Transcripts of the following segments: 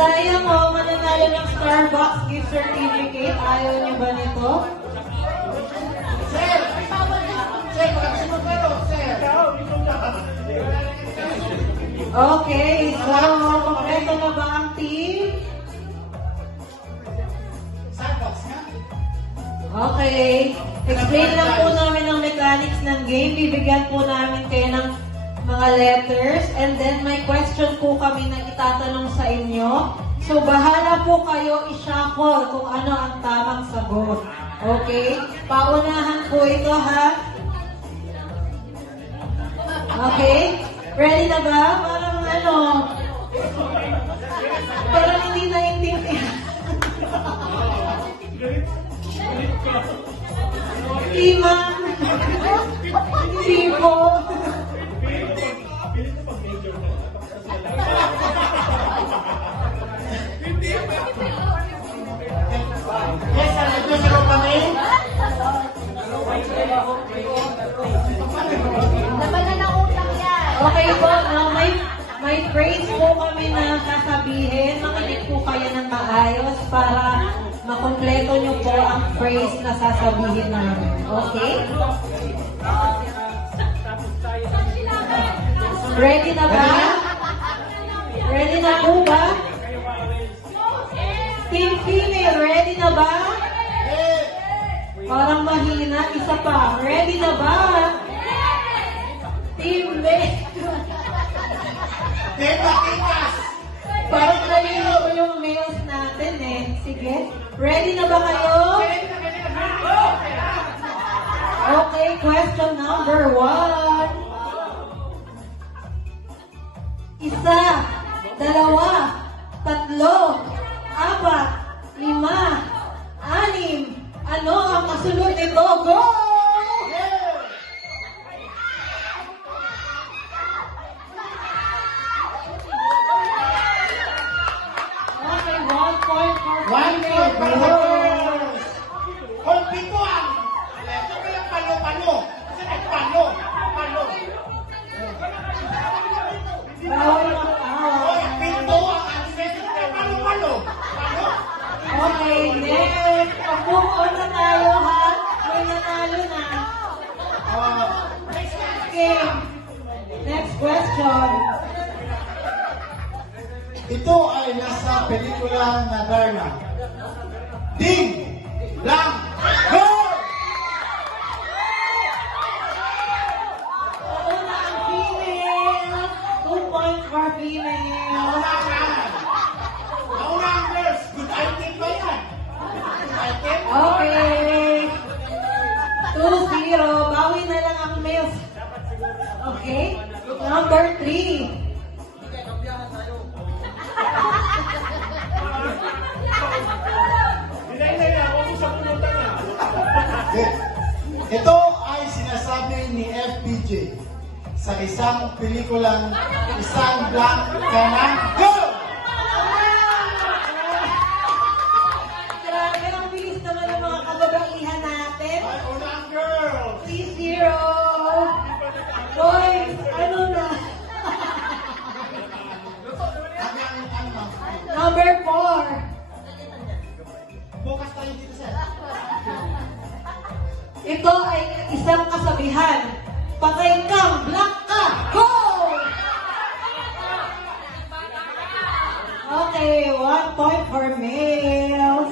Sayang o, mananalo ng Starbucks gift certificate. Ayaw niyo ba nito? Sir, baka sumagaro, sir. Okay, so, kompleto na ba ang team? Starbucks nga. Okay. Explain lang po namin ang mechanics ng game. Bibigyan po namin kayo ng mga letters. And then may question po kami na itatanong sa inyo. So bahala po kayo i-shuffle kung ano ang tamang sagot. Okay? Paunahan po ito ha. Okay? Ready na ba? Parang ano? Parang hindi naintindihan. Tima. Tipo. Yes, sir. Nag-usiro kami. Laban na ng utang yan. Okay po, may phrase po kami na sasabihin. Makinig po kayo ng maayos para makompleto nyo po ang phrase na sasabihin namin. Okay? Ready na ba? Ready na po ba? Team female, ready na ba? Parang mahina. Isa pa. Ready na ba? Team male. Tikas! Parang nalilo ko yung males natin eh. Sige. Ready na ba kayo? Okay, question number 1. Isa, dalawa, tatlo, apat, lima, anim. Ano ang kasunod nito? Go! Okay, 1 point for One female for girls. Kompituan! Ito ko yung palo-palo. Kasi nagpalo. Palo. Bawal mag-awa. Oy, pinto ang access. Palo-palo. Palo. Okay, next. Pag-move on na tayo, ha? May nanalo na. Okay. Next question. Ito ay nasa pelikula na Darna. Ding! Lang! Go! Una ang female. 2 points for female. Nauna ka! Nauna ang girls! Good item ba yan? Good item? Okay. 2-0. Bawi na lang ang males. Okay. Number 3. Ito ay sinasabi ni FPJ sa isang pelikulang Isang Blanc Kanan. Go! Grabe, ang bilis naman ng mga kababaihan natin. Ay, unang girls! 3-0. Boys, ano na? Hanggang ano? Number 4. Bukas tayo dito sir. Ito ay isang kasabihan. Patay kang, black ka, go! Okay, 1 point for males.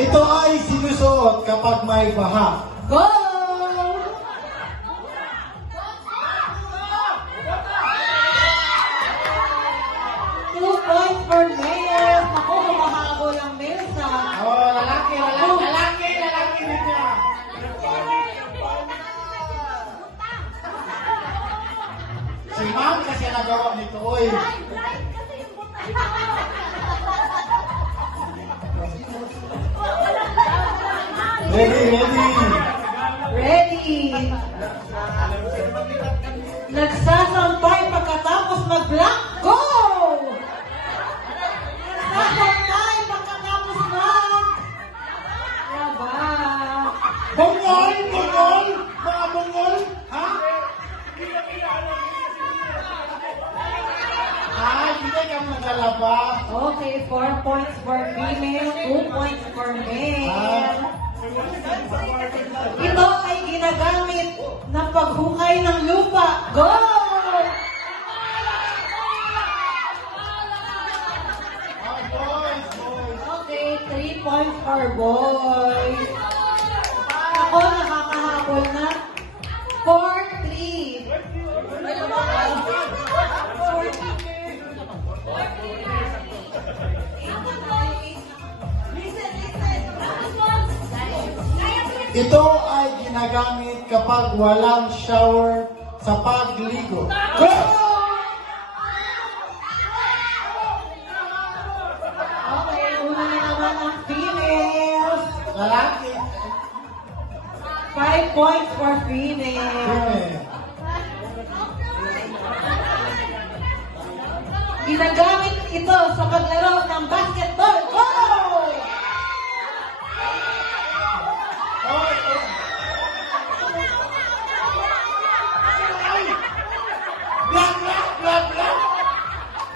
Ito ay sinusuot kapag may baha. Go! Two points for males. Naku, humahabol ang males ha. Oh, lalaki din niya. Si ma'am kasi nagawa nito, oy. Ready. Ready. Nagsasampay pagkatapos mag-black. Go! Nagsasampay pagkatapos mag... Aba. Bungol! Mga bungol! Ha? for female, 2 points for male. Ito ay ginagamit ng paghukay ng lupa. Go! Okay, 3 points for boys. Ako nakakahabol na 4-3. Ito ay ginagamit kapag walang shower sa pagligo. Go! Okay, una na naman ang females. Lalaki. 5 points for female. Ginagamit ito sa paglaro ng basketball. Go! Blah, blah, blah, blah.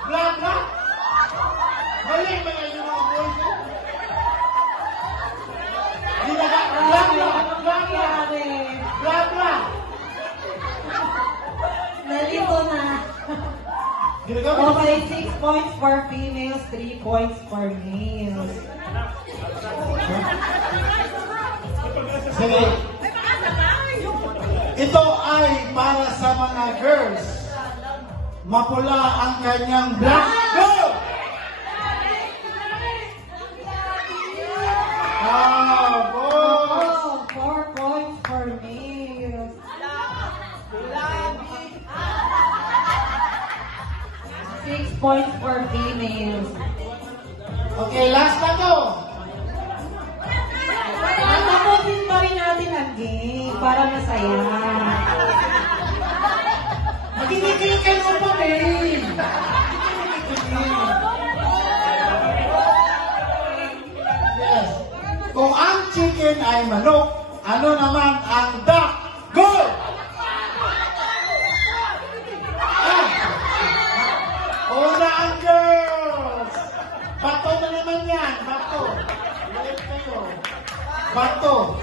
Blah, blah. Mali ba yan yung mga boys? Blah, blah, blah, blah, blah. Blah, blah. Nalito na. Ginagamit Okay, 6 points for females, 3 points for males. Sige. Ito ay para sa mga girls. Mapula ang kanyang black. Go! Boys! Oh, 4 points for males. 6 points for females. Okay, last na to. Tapusin pa rin natin ang game para masaya. Magkikikil ka mo pa eh. Yes. Kung ang chicken ay manok, ano naman ang duck? Go! Ah! Una ang girls! Bato na naman yan, bato. Ulit kayo. Bato.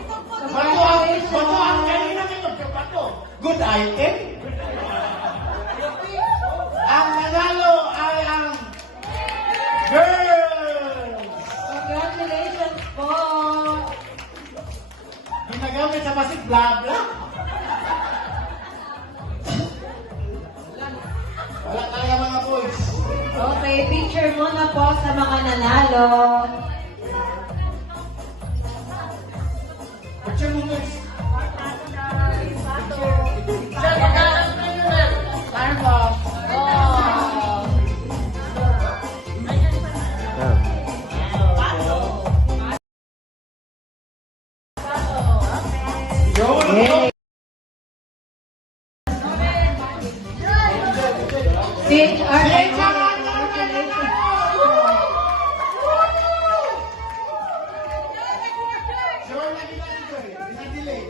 Bato ang kanina nito, bato. Good item. Ang nanalo ay ang girls! Congratulations po! Ginagamit sa pasig, bla bla. Wala talaga mga boys. Okay, picture muna po sa mga nanalo. Picture mo guys. Time bomb. Yay! Stage art and congratulations. Sure na kita dito eh. Dinidelay.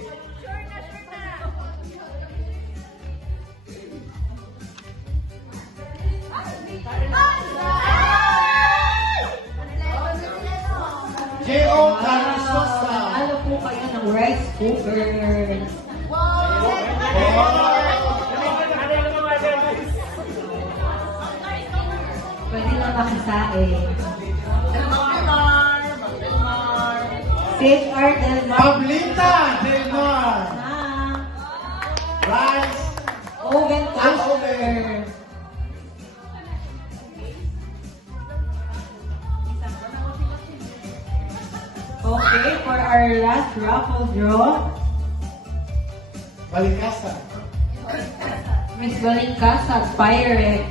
J.O. Carrizosa. Nanalo po kayo ng rice cooker. Pwede na makisain. Stage art and Pablita Del Mar. Rice. oven Ang toaster. Okay, for our last raffle draw, Balikasa. Miss Balingkasa, Pyrex.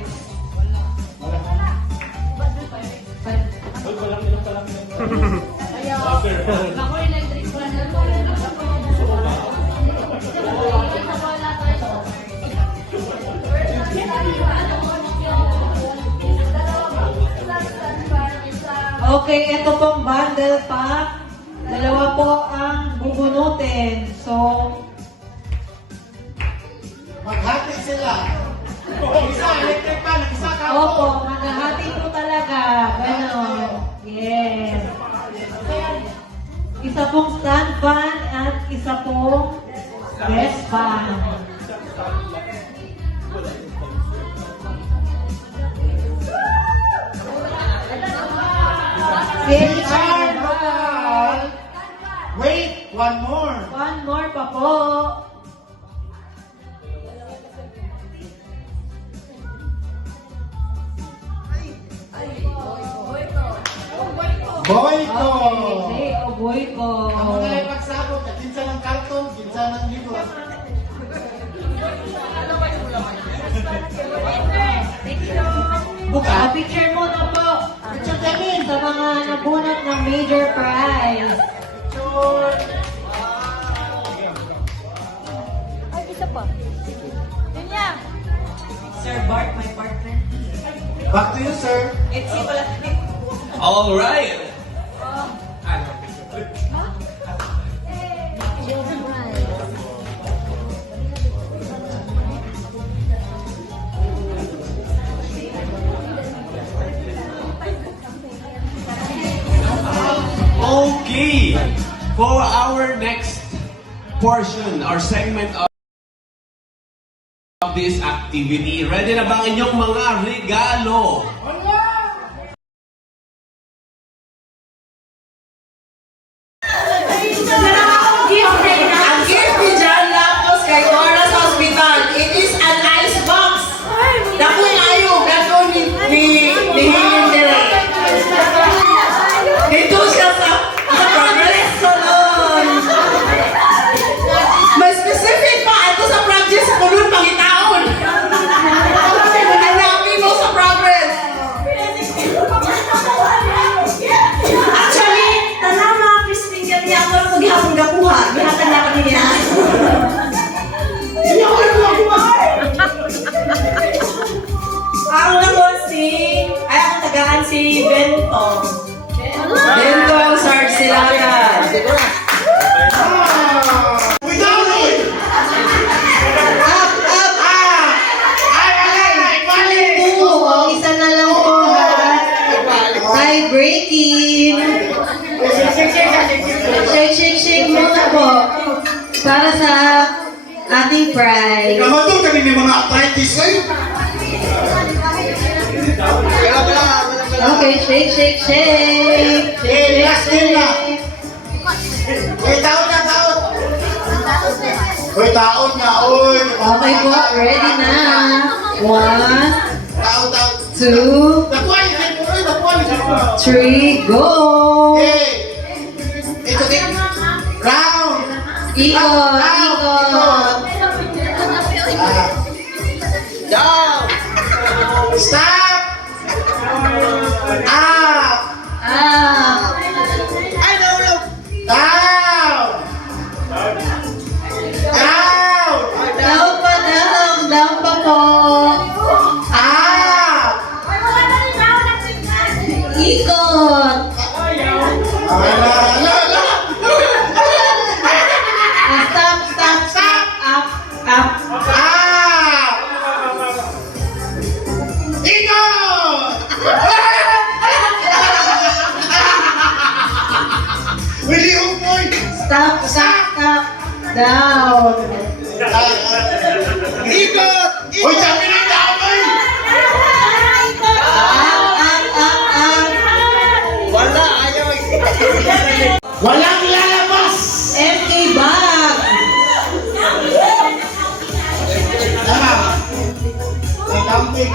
Ako electric fan na po. Okay, ito pong bundle pack. Dalawa po ang bubunutin. So, Maghati sila. Isa, electric pan. Isa ka. opo, maghahati po talaga. Ganon. Yes. Isa pong stand fan at isa pong desk fan. CR Local. Wait, one more. One more pa po. Boyko. Okay, o boy ko. Ang mga ipagsabot, kinsa ng karton, kinsa ng libro. Buka. Picture muna po. Picture kami. Sa mga nabunot ng major prize. Ay, isa pa. Yun yan. Sir Bart, my partner. Back to you, sir. It's pala. All right. Okay. For our next portion, our segment of this activity, ready na ba ang inyong mga regalo? Ang gift ni John Lapos kay Cora's Hospital. It is an ice box. Dako yung ayaw. Dako ni Helen Dere. Dito siya sa Progress Salon. Mas specific pa. Ito sa Progress Salon pangitaon. Hanapin mo sa Progress. Actually, tanaw mga Christine kaya niya ako nung maghihapon kapuha. Gihatan niya ako niya. Hindi ako nung makuha. Ako naman ay ako tagaan si Bento. Bento ang Sarge Silagan. We got it! Up, up, Ay, balik! po. Isa na lang po. Tie breaking. Shake muna po. Para sa ating prize. Kamadol kami may mga arthritis kayo. Okay, shake. Last game na. Taon na, taon. Uy, taon na, uy. Okay po, ready na. 1, Taon. 2, Nakuha niyo, nakuha niyo. 3, go! Okay. Ito din. Round. Ikot. Down. Stop. Up. Up. Down. Down. Down pa po. Up. Ikot. Stop. Up. Up. Ikot! Willie Umpoy! Stop. Down. Ikot! Uy, sabi ng damay! Up. Wala, ayaw. Walang lalabas! MK bag. Tama. May camping.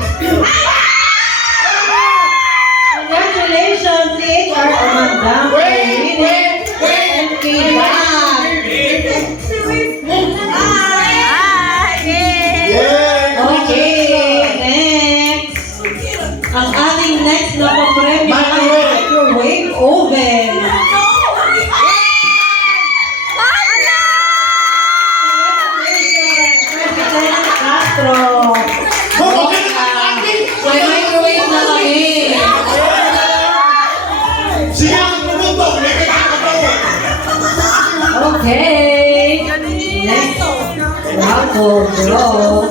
Congratulations, CHR Amanda. Wait. MK bag. Yeah! Okay, next. Ang ating next na papremyo ay microwave oven. President Castro. Okay na camping! May microwave na kami. Sige, ang pumunto! Leke ka ka Okay. Next. Raffle draw.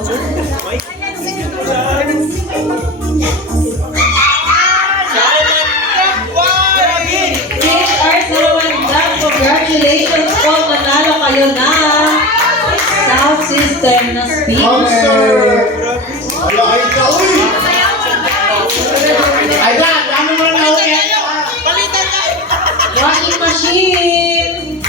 CHR Salamandag, Panalo na South System na Monster! speaker. Ala, ay ka, uy! Ay, dami mo na okay. Washing machine.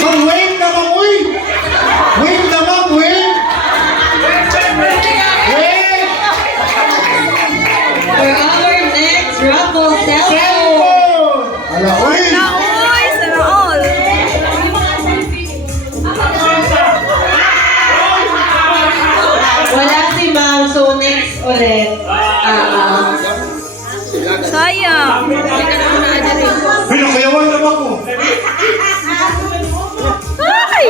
Mag-wave naman, uy! Wave naman, wave! Wave! For our next raffle cellphone. Cellphone! Ala, uy! Uy, sana all. Wala si ma'am, so next ulit. Sayang. Pinakayawan naman ko. Ay!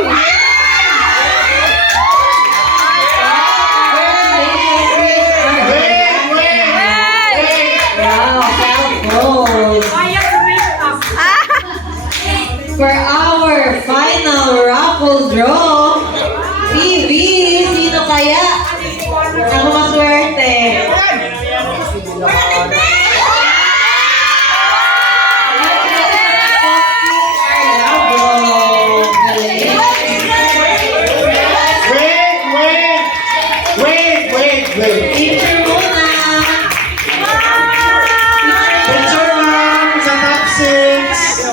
Wave, wave! Wow, cellphone. For our final raffle draw, PB, sino kaya ang maswerte? Wait, wait! Wait, wait, wait! Picture muna. Picture ma'am sa top 6!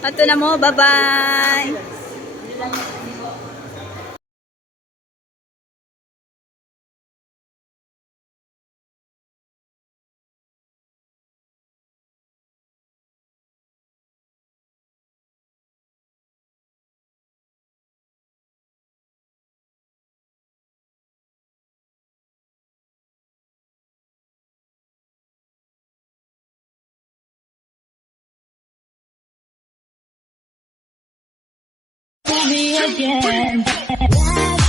Ato na mo, bye-bye. to me again.